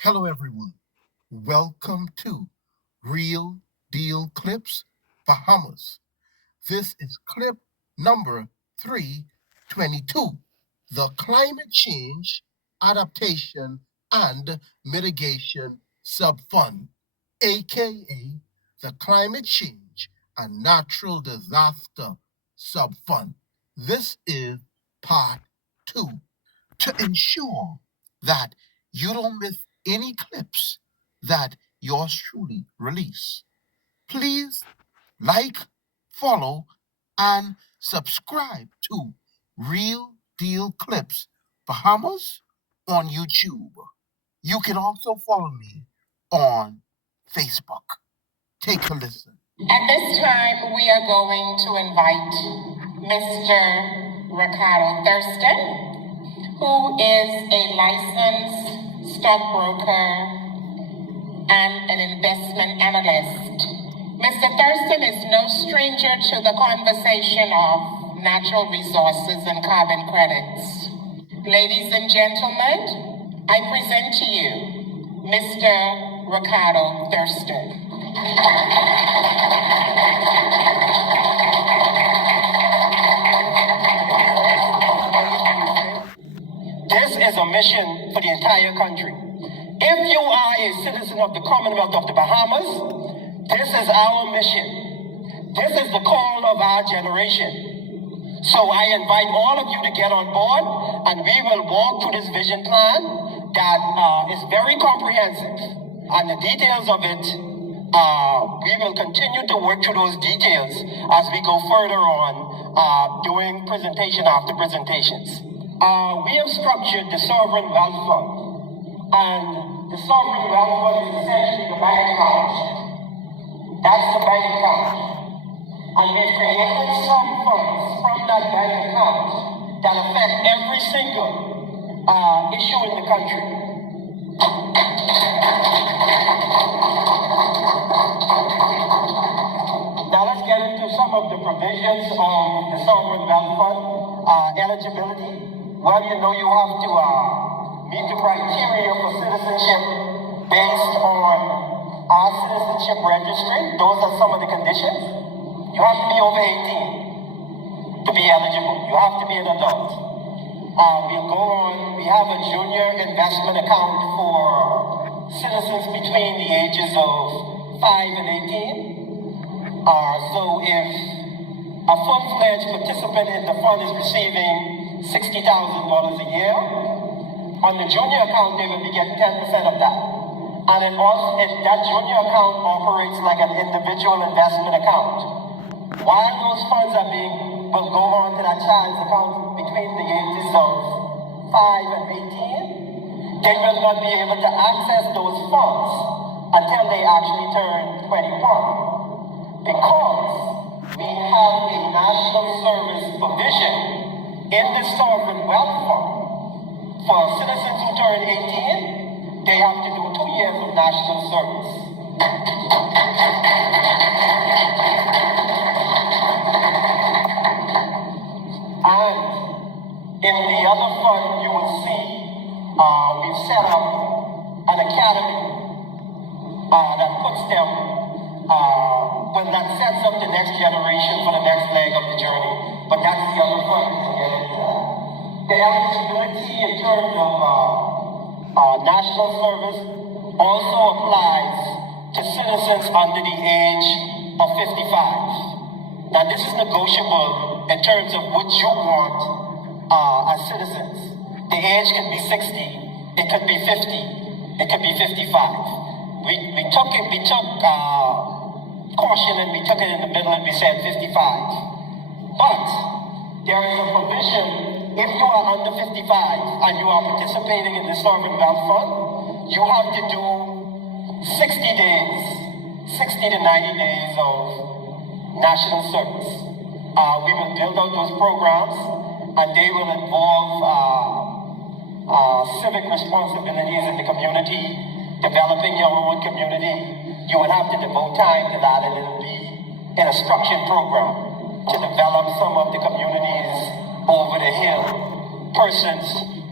Hello, everyone. Welcome to Real Deal Clips Bahamas. This is clip number 322, the Climate Change Adaptation and Mitigation Subfund, aka the Climate Change and Natural Disaster Subfund. This is part 2 to ensure that you don't miss any clips that yours truly release. Please like, follow, and subscribe to Real Deal Clips Bahamas on YouTube. You can also follow me on Facebook. Take a listen. At this time, we are going to invite Mr. Ricardo Thurston, who is a licensed stockbroker and an investment analyst. Mr. Thurston is no stranger to the conversation of natural resources and carbon credits. Ladies and gentlemen, I present to you Mr. Ricardo Thurston. This is a mission for the entire country. If you are a citizen of the Commonwealth of the Bahamas, this is our mission. This is the call of our generation. So I invite all of you to get on board, and we will walk through this vision plan that is very comprehensive. And the details of it, we will continue to work through those details as we go further on doing presentation after presentations. We have structured the Sovereign Wealth Fund, and the Sovereign Wealth Fund is essentially the bank account. That's the bank account. And we've created some funds from that bank account that affect every single issue in the country. Now let's get into some of the provisions of the Sovereign Wealth Fund eligibility. Well, you know you have to meet the criteria for citizenship based on our citizenship registry. Those are some of the conditions. You have to be over 18 to be eligible. You have to be an adult. We'll go on. We have a junior investment account for citizens between the ages of 5 and 18. So if a full-fledged participant in the fund is receiving $60,000 a year, on the junior account they will be getting 10% of that. And that junior account operates like an individual investment account. While those funds will go on to that child's account between the ages of 5 and 18, they will not be able to access those funds until they actually turn 21. Because we have a national service provision in the Sovereign Wealth Fund. For citizens who turn 18, they have to do 2 years of national service. And in the other fund, you will see we've set up an academy that puts them, that sets up the next generation for the next leg of the journey. But that's the other fund to get into that. The eligibility in terms of national service also applies to citizens under the age of 55. Now this is negotiable in terms of what you want as citizens. The age can be 60, it could be 50, it could be 55. We took caution and we took it in the middle and we said 55. But there is a provision, if you are under 55 and you are participating in the Sovereign Wealth Fund, you have to do 60 to 90 days of national service. We will build out those programs, and they will involve civic responsibilities in the community, developing your own community. You will have to devote time to that, and it will be in a structured program to develop some of the communities over the hill, persons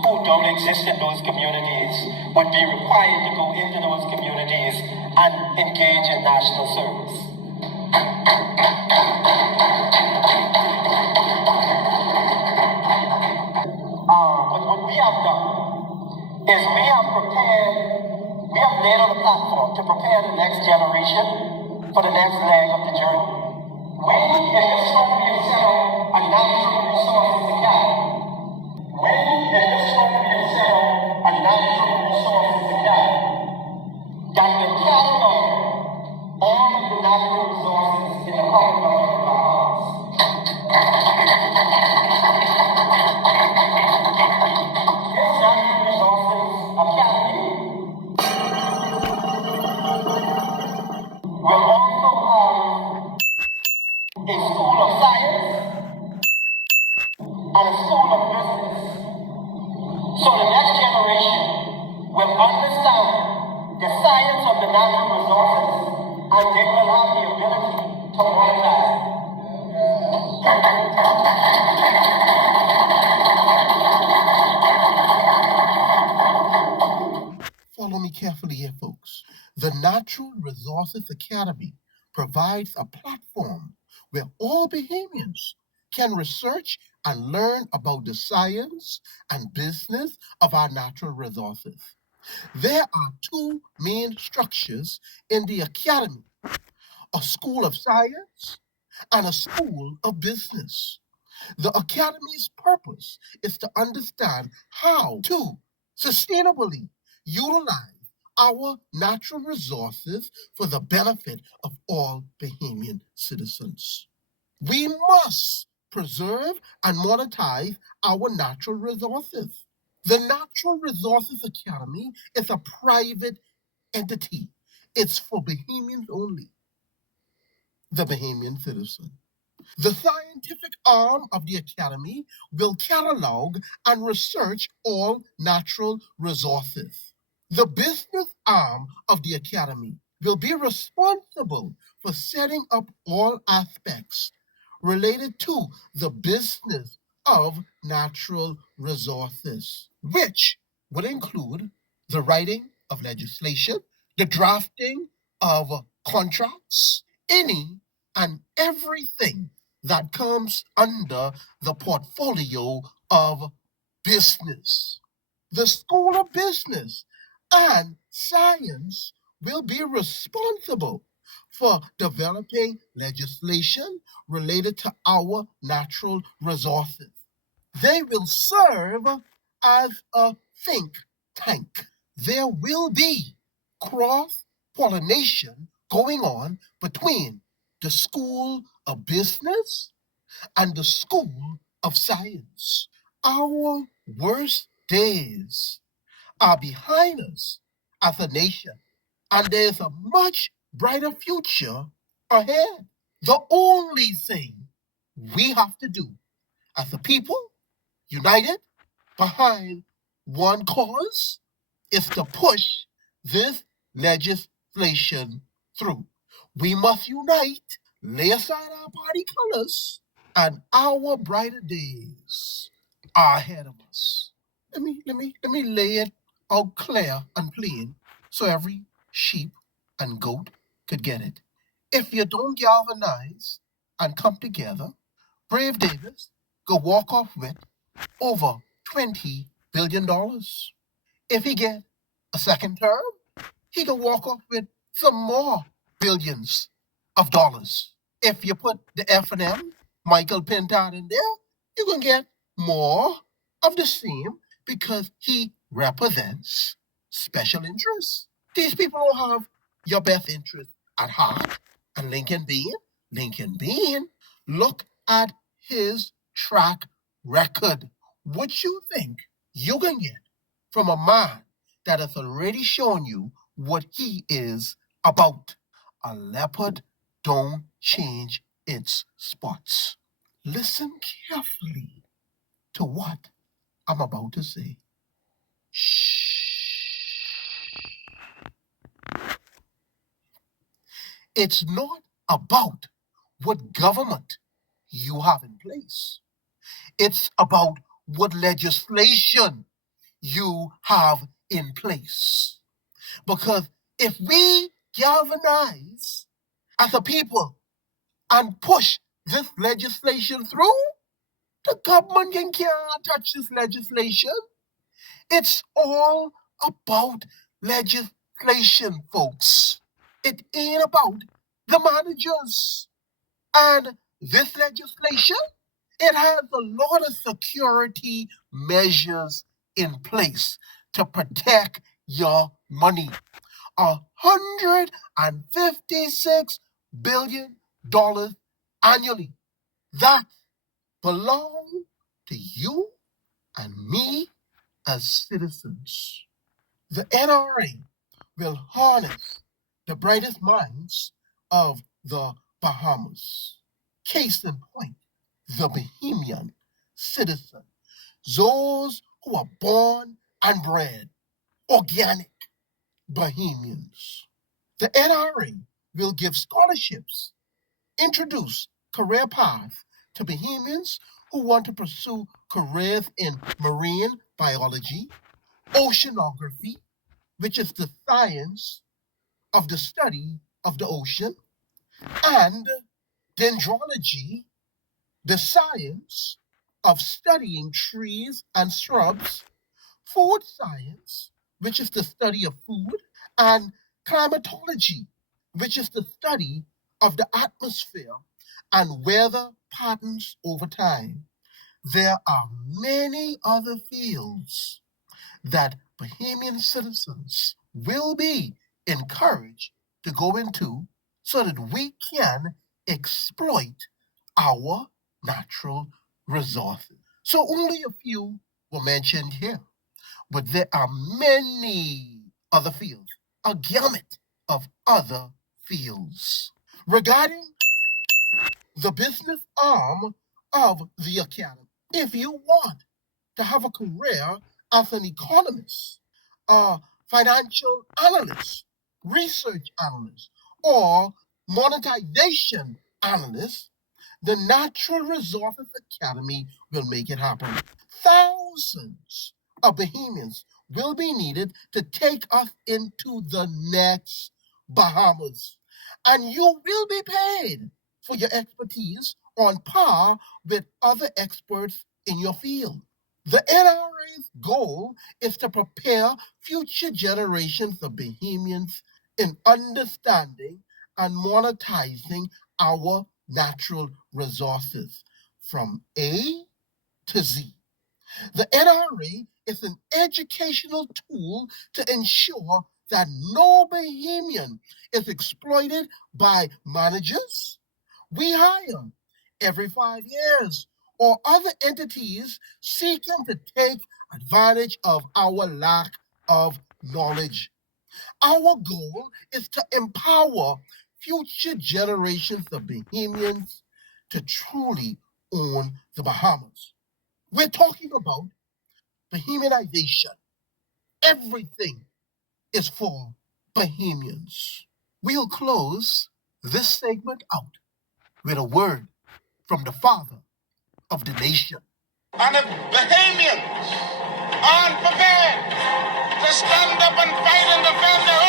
who don't exist in those communities would be required to go into those communities and engage in national service. But what we have done is we have laid on a platform to prepare the next generation for the next leg of the journey. We in this country have set up a natural resources academy. We in this country have set up a natural resources academy that will catalog all of the natural resources in the Commonwealth of the Bahamas. This natural resources academy will also have a school of science and a school of business. So the next generation will understand the science of the natural resources and they will have the ability to monetize it. Follow me carefully here, folks. The Natural Resources Academy provides a platform where all Bahamians can research and learn about the science and business of our natural resources. There are two main structures in the academy: a school of science and a school of business. The academy's purpose is to understand how to sustainably utilize our natural resources for the benefit of all Bahamian citizens. We must preserve and monetize our natural resources. The Natural Resources Academy is a private entity. It's for Bahamians only, the Bahamian citizen. The scientific arm of the Academy will catalog and research all natural resources. The business arm of the Academy will be responsible for setting up all aspects related to the business of natural resources, which would include the writing of legislation, the drafting of contracts, any and everything that comes under the portfolio of business. The School of Business and Science will be responsible for developing legislation related to our natural resources. They will serve as a think tank. There will be cross-pollination going on between the School of Business and the School of Science. Our worst days are behind us as a nation, and there's a much brighter future ahead. The only thing we have to do as a people, united behind one cause, is to push this legislation through. We must unite, lay aside our party colors, and our brighter days are ahead of us. Let me lay it out clear and plain so every sheep and goat could get it. If you don't galvanize and come together, Brave Davis go walk off with over $20 billion. If he get a second term, he can walk off with some more billions of dollars. If you put the F&M, Michael Pintard in there, you can get more of the same because he represents special interests. These people don't have your best interest at heart. And Lincoln Bean, look at his track record. What you think you can get from a man that has already shown you what he is about? A leopard don't change its spots. Listen carefully to what I'm about to say. Shh. It's not about what government you have in place. It's about what legislation you have in place. Because if we galvanize as a people and push this legislation through, the government can't touch this legislation. It's all about legislation, folks. It ain't about the managers. And this legislation, it has a lot of security measures in place to protect your money. $156 billion annually. That belong to you and me as citizens. The NRA will harness the brightest minds of the Bahamas. Case in point, the Bahamian citizen, those who are born and bred organic Bahamians. The NRA will give scholarships, introduce career paths to Bahamians who want to pursue careers in marine biology, oceanography, which is the science of the study of the ocean, and dendrology, the science of studying trees and shrubs, food science, which is the study of food, and climatology, which is the study of the atmosphere and weather patterns over time. There are many other fields that Bahamian citizens will be encouraged to go into so that we can exploit our natural resources. So only a few were mentioned here, but there are many other fields, a gamut of other fields. Regarding the business arm of the academy, if you want to have a career as an economist, a financial analyst, research analyst, or monetization analyst, the Natural Resources Academy will make it happen. Thousands of Bahamians will be needed to take us into the next Bahamas. And you will be paid for your expertise on par with other experts in your field. The NRA's goal is to prepare future generations of Bahamians in understanding and monetizing our natural resources from A to Z. The NRA is an educational tool to ensure that no Bahamian is exploited by managers we hire every 5 years or other entities seeking to take advantage of our lack of knowledge. Our goal is to empower future generations of Bahamians to truly own the Bahamas. We're talking about Bahamianization. Everything is for Bahamians. We'll close this segment out with a word from the father of the nation. And if Bahamians aren't prepared to stand up and fight and defend their